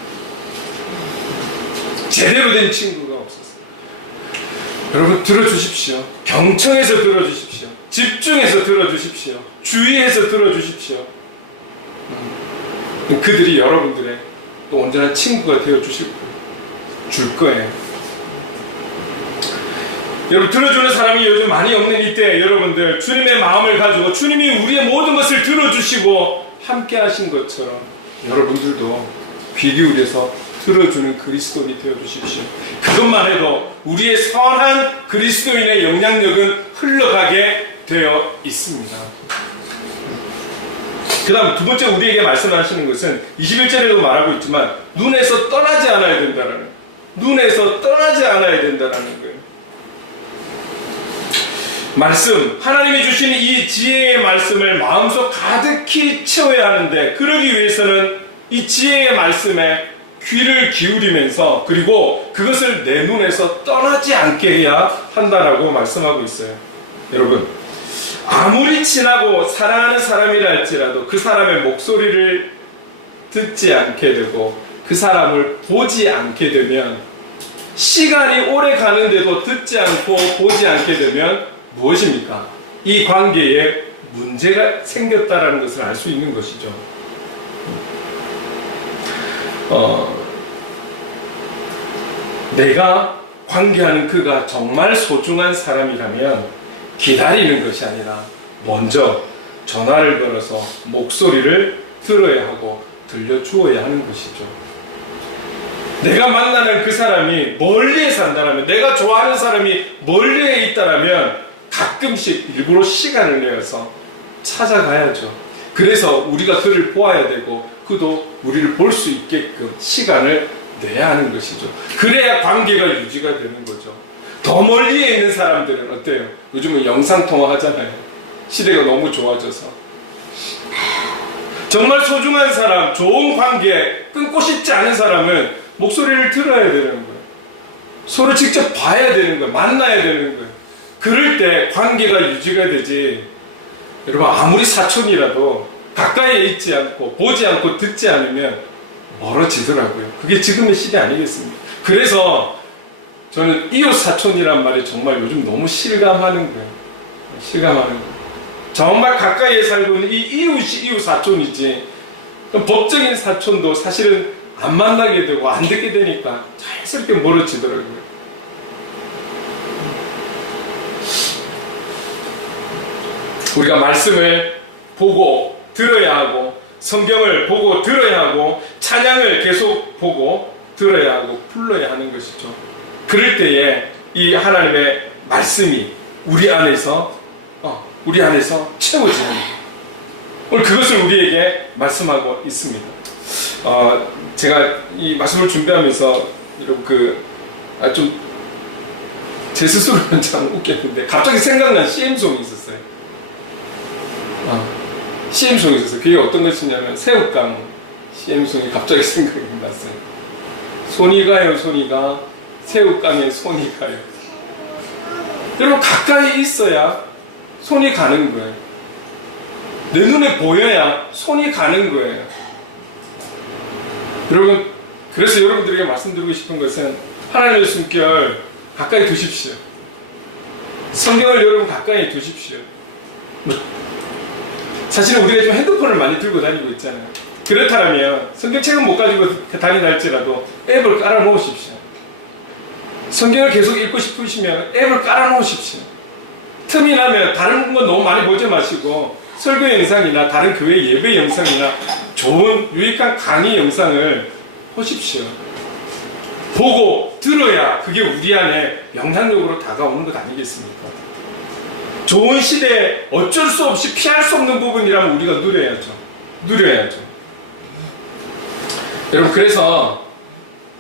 제대로 된 친구가 없어서. 여러분 들어주십시오. 경청해서 들어주십시오. 집중해서 들어주십시오. 주의해서 들어주십시오. 그들이 여러분들의 또 온전한 친구가 되어주실 거예요. 줄 거예요. 여러분 들어주는 사람이 요즘 많이 없는 이때 여러분들 주님의 마음을 가지고 주님이 우리의 모든 것을 들어주시고 함께 하신 것처럼 여러분들도 귀 기울여서 들어주는 그리스도인이 되어주십시오. 그것만 해도 우리의 선한 그리스도인의 영향력은 흘러가게 되어 있습니다. 그 다음 두 번째 우리에게 말씀하시는 것은 21절에도 말하고 있지만 눈에서 떠나지 않아야 된다라는, 눈에서 떠나지 않아야 된다라는 거예요. 말씀, 하나님이 주신 이 지혜의 말씀을 마음속 가득히 채워야 하는데 그러기 위해서는 이 지혜의 말씀에 귀를 기울이면서 그리고 그것을 내 눈에서 떠나지 않게 해야 한다라고 말씀하고 있어요. 여러분 아무리 친하고 사랑하는 사람이라 할지라도 그 사람의 목소리를 듣지 않게 되고 그 사람을 보지 않게 되면, 시간이 오래 가는데도 듣지 않고 보지 않게 되면 무엇입니까? 이 관계에 문제가 생겼다라는 것을 알 수 있는 것이죠. 내가 관계하는 그가 정말 소중한 사람이라면 기다리는 것이 아니라 먼저 전화를 걸어서 목소리를 들어야 하고 들려주어야 하는 것이죠. 내가 만나는 그 사람이 멀리에 산다면, 내가 좋아하는 사람이 멀리에 있다면 가끔씩 일부러 시간을 내어서 찾아가야죠. 그래서 우리가 그를 보아야 되고 그도 우리를 볼 수 있게끔 시간을 내야 하는 것이죠. 그래야 관계가 유지가 되는 거죠. 더 멀리에 있는 사람들은 어때요? 요즘은 영상통화 하잖아요. 시대가 너무 좋아져서. 정말 소중한 사람, 좋은 관계, 끊고 싶지 않은 사람은 목소리를 들어야 되는 거예요. 서로 직접 봐야 되는 거예요. 만나야 되는 거예요. 그럴 때 관계가 유지가 되지. 여러분 아무리 사촌이라도 가까이에 있지 않고 보지 않고 듣지 않으면 멀어지더라고요. 그게 지금의 시대 아니겠습니까? 그래서 저는 이웃 사촌이란 말이 정말 요즘 너무 실감하는 거예요. 실감하는 거예요. 정말 가까이에 살고 있는 이 이웃이 이웃 사촌이지, 법적인 사촌도 사실은 안 만나게 되고 안 듣게 되니까 자연스럽게 멀어지더라고요. 우리가 말씀을 보고 들어야 하고 성경을 보고 들어야 하고 찬양을 계속 보고 들어야 하고 불러야 하는 것이죠. 그럴 때에 이 하나님의 말씀이 우리 안에서 채워지는 거예요. 오늘 그것을 우리에게 말씀하고 있습니다. 제가 이 말씀을 준비하면서 여러분 좀 제 스스로는 참 웃겼는데 갑자기 생각난 CM송이 있었어요. CM송이 있었어요. 그게 어떤 것이냐면 새우깡 CM송이 갑자기 생각이 났어요. 손이 가요 손이 가 새우깡에 손이 가요. 여러분 가까이 있어야 손이 가는 거예요. 내 눈에 보여야 손이 가는 거예요. 여러분 그래서 여러분들에게 말씀드리고 싶은 것은 하나님의 숨결 가까이 두십시오. 성경을 여러분 가까이 두십시오. 사실은 우리가 좀 핸드폰을 많이 들고 다니고 있잖아요. 그렇다면 성경책은 못 가지고 다닌다 할지라도 앱을 깔아 놓으십시오. 성경을 계속 읽고 싶으시면 앱을 깔아 놓으십시오. 틈이 나면 다른 건 너무 많이 보지 마시고 설교 영상이나 다른 교회 예배 영상이나 좋은 유익한 강의 영상을 보십시오. 보고 들어야 그게 우리 안에 영향력으로 다가오는 것 아니겠습니까? 좋은 시대에 어쩔 수 없이 피할 수 없는 부분이라면 우리가 누려야죠. 여러분 그래서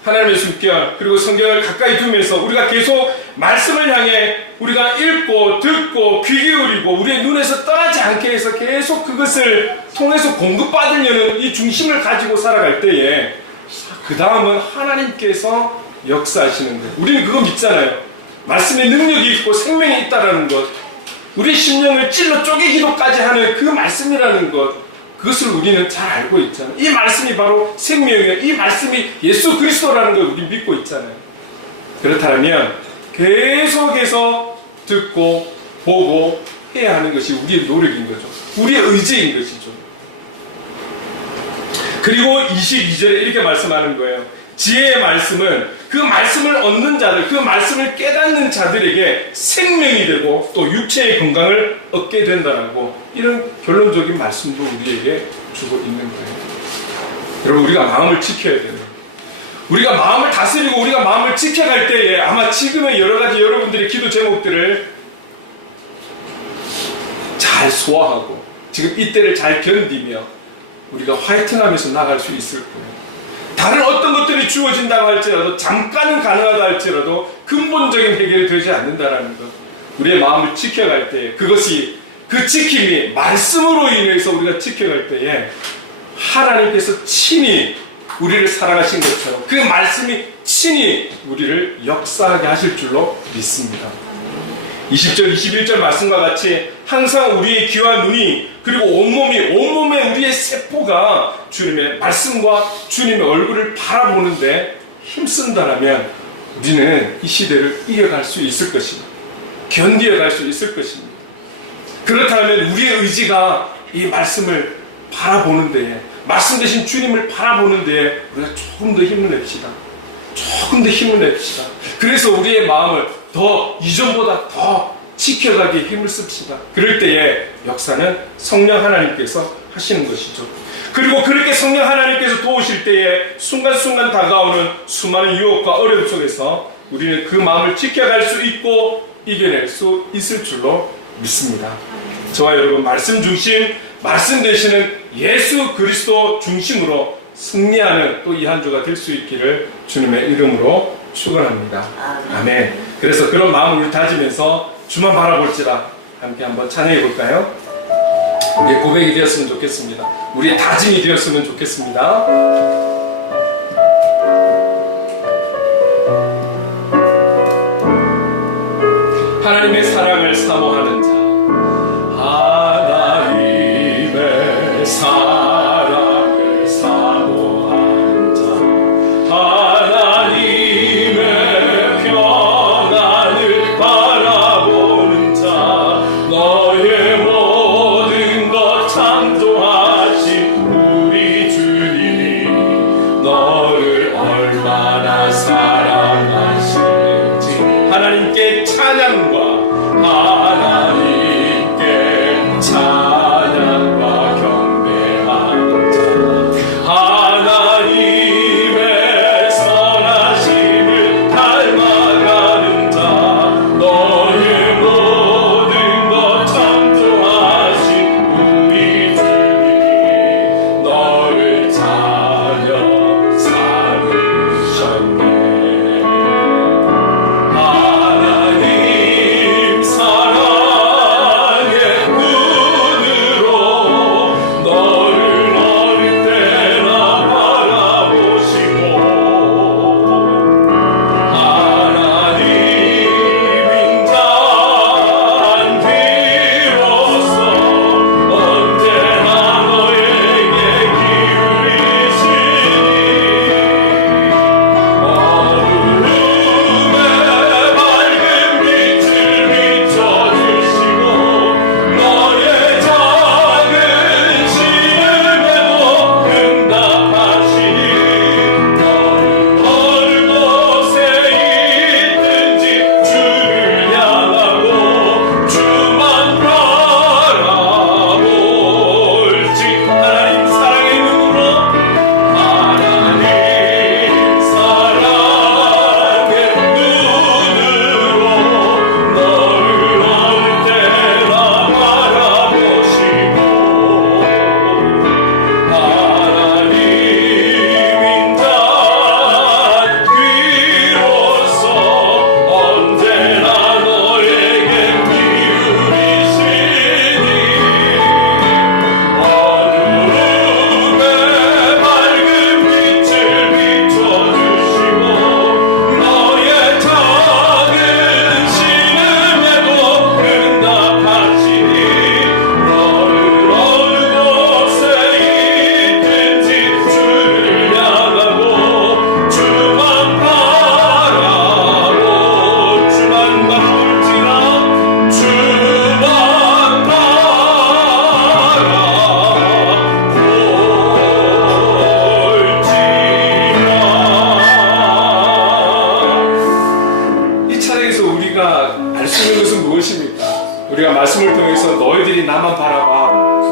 하나님의 숨결 그리고 성경을 가까이 두면서 우리가 계속 말씀을 향해 우리가 읽고 듣고 귀 기울이고 우리의 눈에서 떠나지 않게 해서 계속 그것을 통해서 공급받으려는 이 중심을 가지고 살아갈 때에 그 다음은 하나님께서 역사하시는 것. 우리는 그거 믿잖아요. 말씀의 능력이 있고 생명이 있다라는 것, 우리의 심령을 찔러 쪼개기도까지 하는 그 말씀이라는 것, 그것을 우리는 잘 알고 있잖아요. 이 말씀이 바로 생명이에요. 이 말씀이 예수 그리스도라는 걸 우리 믿고 있잖아요. 그렇다면 계속해서 듣고 보고 해야 하는 것이 우리의 노력인 거죠. 우리의 의지인 것이죠. 그리고 22절에 이렇게 말씀하는 거예요. 지혜의 말씀은 그 말씀을 얻는 자들, 그 말씀을 깨닫는 자들에게 생명이 되고 또 육체의 건강을 얻게 된다라고 이런 결론적인 말씀도 우리에게 주고 있는 거예요. 여러분 우리가 마음을 지켜야 돼요. 우리가 마음을 다스리고 우리가 마음을 지켜갈 때에 아마 지금의 여러 가지 여러분들의 기도 제목들을 잘 소화하고 지금 이때를 잘 견디며 우리가 화이팅하면서 나갈 수 있을 거예요. 다른 어떤 것들이 주어진다고 할지라도 잠깐은 가능하다 할지라도 근본적인 해결이 되지 않는다라는 것, 우리의 마음을 지켜갈 때에 그것이 그 지킴이 말씀으로 인해서 우리가 지켜갈 때에 하나님께서 친히 우리를 사랑하신 것처럼 그 말씀이 친히 우리를 역사하게 하실 줄로 믿습니다. 20절 21절 말씀과 같이 항상 우리의 귀와 눈이 그리고 온몸에 우리의 세포가 주님의 말씀과 주님의 얼굴을 바라보는데 힘쓴다라면 우리는 이 시대를 이겨갈 수 있을 것입니다. 견디어갈 수 있을 것입니다. 그렇다면 우리의 의지가 이 말씀을 바라보는 데에, 말씀 대신 주님을 바라보는 데에 우리가 조금 더 힘을 냅시다. 조금 더 힘을 냅시다. 그래서 우리의 마음을 더 이전보다 더 지켜가기에 힘을 씁시다. 그럴 때에 역사는 성령 하나님께서 하시는 것이죠. 그리고 그렇게 성령 하나님께서 도우실 때에 순간순간 다가오는 수많은 유혹과 어려움 속에서 우리는 그 마음을 지켜갈 수 있고 이겨낼 수 있을 줄로 믿습니다. 저와 여러분 말씀 중심, 말씀 되시는 예수 그리스도 중심으로 승리하는 또 이 한 주가 될 수 있기를 주님의 이름으로 축원합니다. 아멘. 그래서 그런 마음을 다지면서 주만 바라볼지라 함께 한번 찬양해 볼까요? 우리의 고백이 되었으면 좋겠습니다. 우리의 다짐이 되었으면 좋겠습니다. 하나님의 사랑을 사모하는 자, 하나님의 사랑을 사모하는 자, 하나님의 평안을 바라보는 자, 너의 모든 것 창조하신 우리 주님이 너를 얼마나 사랑하시는지 하나님께 찬양과 하나님께 찬양과 경배하는 자, 하나님의 선하심을 닮아가는 자, 너의 모든 것 창조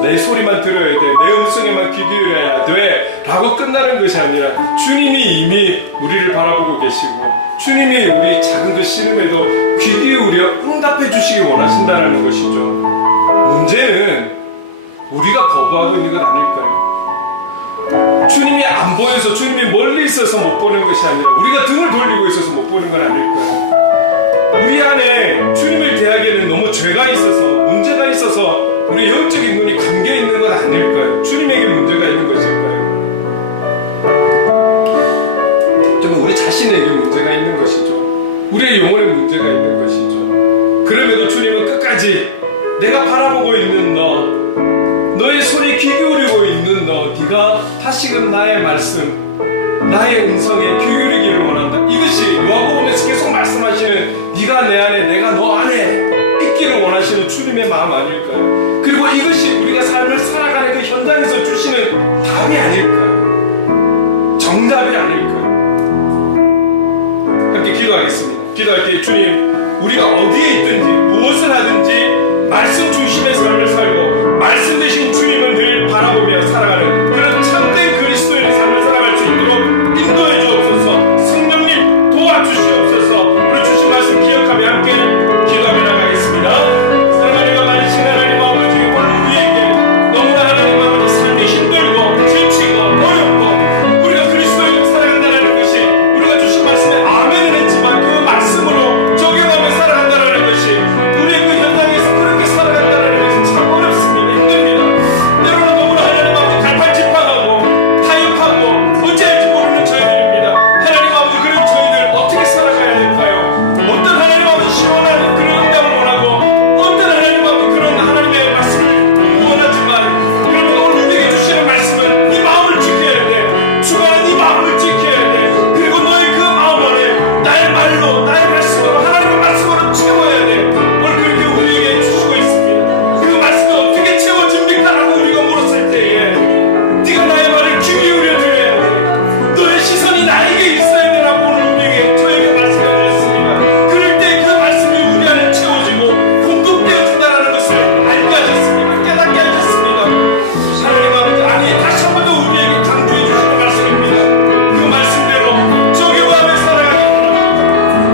내 소리만 들어야 돼, 내 음성에만 귀 기울여야 돼 라고 끝나는 것이 아니라 주님이 이미 우리를 바라보고 계시고 주님이 우리 작은 그 신음에도 귀 기울여 응답해 주시기 원하신다는 것이죠. 문제는 우리가 거부하고 있는 건 아닐까요? 주님이 안 보여서, 주님이 멀리 있어서 못 보는 것이 아니라 우리가 등을 돌리고 있어서 못 보는 건 아닐까요? 우리 안에 주님을 대하기에는 너무 죄가 있어서, 문제가 있어서 우리 영적인 눈이 감겨 있는 건 아닐까요? 주님에게 문제가 있는 것일까요? 정말 우리 자신에게 문제가 있는 것이죠. 우리의 영혼에 문제가 있는 것이죠. 그럼에도 주님은 끝까지 내가 바라보고 있는 너의 손에 귀 기울이고 있는 네가 다시금 나의 말씀, 나의 음성에 귀 기울이기를 원한다. 이것이 요한복음에서 계속 말씀하시는 네가 내 안에 내가 너 안에 있기를 원하시는 주님의 마음 아닐까요? 그리고 이것이 우리가 삶을 살아가는 그 현장에서 주시는 답이 아닐까요? 정답이 아닐까요? 함께 기도하겠습니다. 기도할 때 주님, 우리가 어디에 있든지 무엇을 하든지 말씀 중심의 삶을 살고 말씀 되신 주님을 늘 바라보며 살아가는 그런 참된 그리스도인의 삶을 살아갈 수 있도록 인도해 주옵소서. 성령님 도와주시옵소서. 우리 주신 말씀 기억하며 함께 기도하며 나가겠습니다. 하나님과 많으신 하나님 아버지, 오늘 우리에게 너무나 하나님 아버지 삶이 힘들고 지치고 어렵고 우리가 그리스도인으로 살아간다는 것이 우리가 주신 말씀에 아멘을 했지만 그 말씀으로 적용하며 살아간다는 것이 우리의 그 현장에서 그렇게 살아간다는 것이 참 어렵습니다. 힘듭니다. 때로는 너무나 하나님 아버지 갈팡질팡하고 타협하고 어찌할지 모르는 저희들입니다. 하나님 아버지, 그런 저희들 어떻게 살아가야 될까요? 어떤 하나님 아버지 시원한 그런 응답을 원하고 어떤 하나님 아버지 그런 하나님의 말씀을 원하지만 그러면 오늘 우리에게 주시는 말씀은 네 마음을 지켜야 돼. 주관한 네 마음을 지켜야 돼. 그리고 너의 그 마음 안에 나의 말로 나의 말씀으로 하나님의 말씀으로 채워야 돼. 오늘 그렇게 우리에게 주시고 있습니다. 그 말씀이 어떻게 채워집니까? 라고 우리가 물었을 때에 네가 나의 말을 귀 기울여 드려야 돼. 너의 시선이 나에게 있어야 되라고 오늘 우리에게 저에게 말씀해 주셨습니다. 그럴 때 그 말씀이 우리 안에 채워지고 공급되어진다는 것을 알게 하셨습니다. 깨닫게 하셨습니다. 하나님 아버지, 아니 다시 한 번 더 우리에게 강조해 주시는 말씀입니다. 그 말씀대로 적용하며 살아가기 원합니다.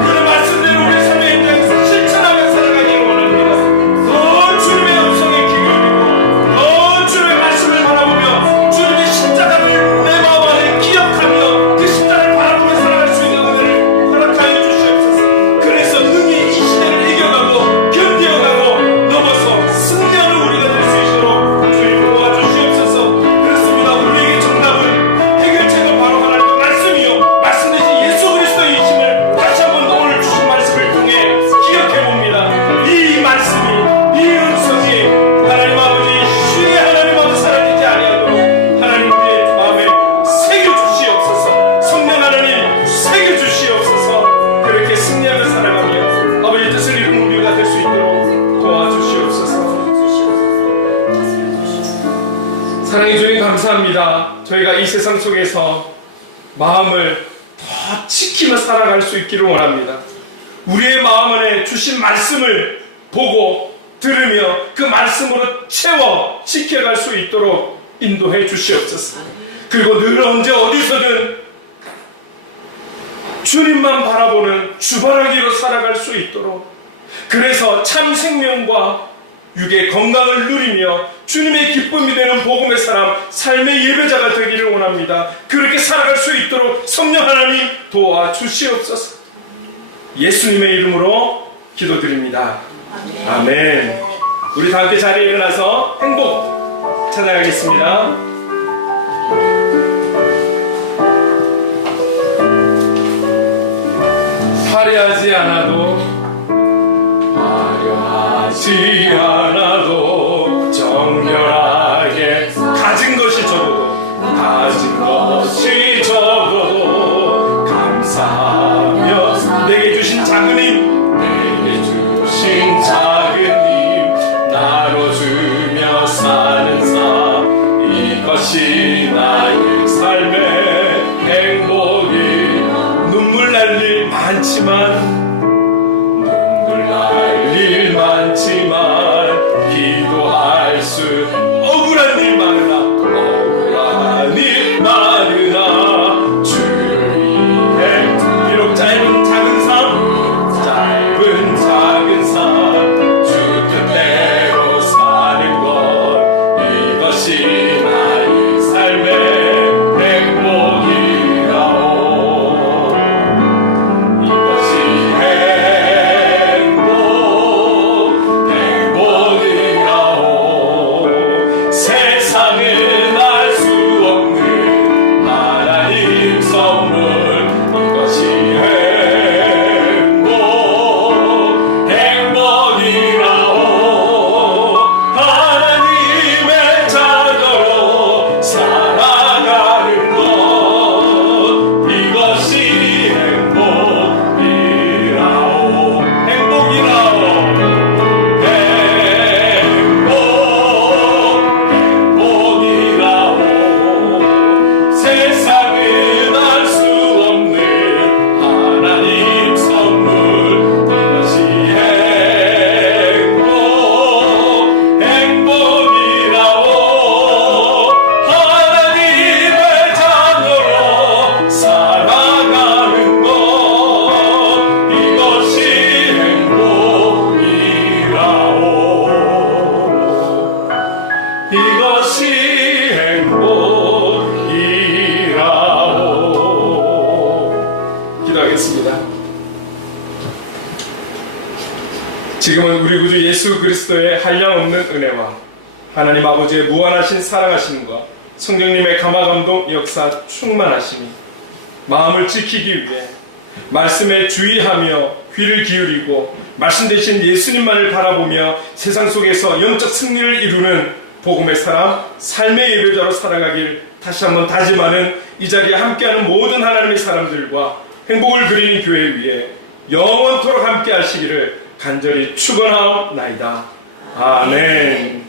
그 말씀대로 우리 삶의 현장에서 실천하며 살아가기를 원합니다. 더 주님의 음성에 귀 기울이고 더 주님의 말씀을 바라보며 주님의 십자가를 내 마음 안에 기억하며 그 십자가를 바라보며 살아갈 수 있는 은혜를 허락하여 주시옵소서. 그래서 능히 이 시대를 이겨가고 견뎌가고 넘어서 승리하는 우리가 될 수 있도록 주님 도와주시옵소서. 그렇습니다. 우리에게 정답은 해결책은 바로 하나님의 말씀이요 말씀 대신 예수 그리스도이심을 다시 한번 오늘 주신 말씀을 통해 기억해 봅니다. 이 말씀이, 이 음성이 하나님 아버지 쉬게 하나님 아버지 사라지지 아니하도록 하나님 우리의 마음에 새겨 주시옵소서. 성령 하나님 새겨 주시옵소서. 그렇게 승리하며 살아가며 아버지 뜻을 이루는 우리가 될 수 있도록 도와주시옵소서. 사랑해 주님 감사합니다. 저희가 이 세상 속에서 마음을 더 지키며 살아갈 수 있기를 원합니다. 우리의 마음 안에 주신 말씀을 보고 들으며 그 말씀으로 채워 지켜갈 수 있도록 인도해 주시옵소서. 그리고 늘 언제 어디서든 주님만 바라보는 주바라기로 살아갈 수 있도록, 그래서 참 생명과 육의 건강을 누리며 주님의 기쁨이 되는 복음의 사람, 삶의 예배자가 되기를 원합니다. 그렇게 살아갈 수 있도록 성령 하나님 도와주시옵소서. 예수님의 이름으로 기도드립니다. 아멘. 우리 다 함께 자리에 일어나서 행복 찬양하겠습니다. 화려하지 않아도 정결하게 가진 것이 적어도 감사하며 내게 주신 작은 힘 나눠주며 사는 삶, 이것이 나의 삶의 행복이. 눈물 날 일 많지만 기도할 수 지금은 우리 구주 예수 그리스도의 한량없는 은혜와 하나님 아버지의 무한하신 사랑하심과 성령님의 감화감동 역사 충만하심이 마음을 지키기 위해 말씀에 주의하며 귀를 기울이고 말씀 대신 예수님만을 바라보며 세상 속에서 영적 승리를 이루는 복음의 사람, 삶의 예배자로 살아가길 다시 한번 다짐하는 이 자리에 함께하는 모든 하나님의 사람들과 행복을 그리는 교회 위에 영원토록 함께 하시기를 간절히 축원하옵나이다. 아멘.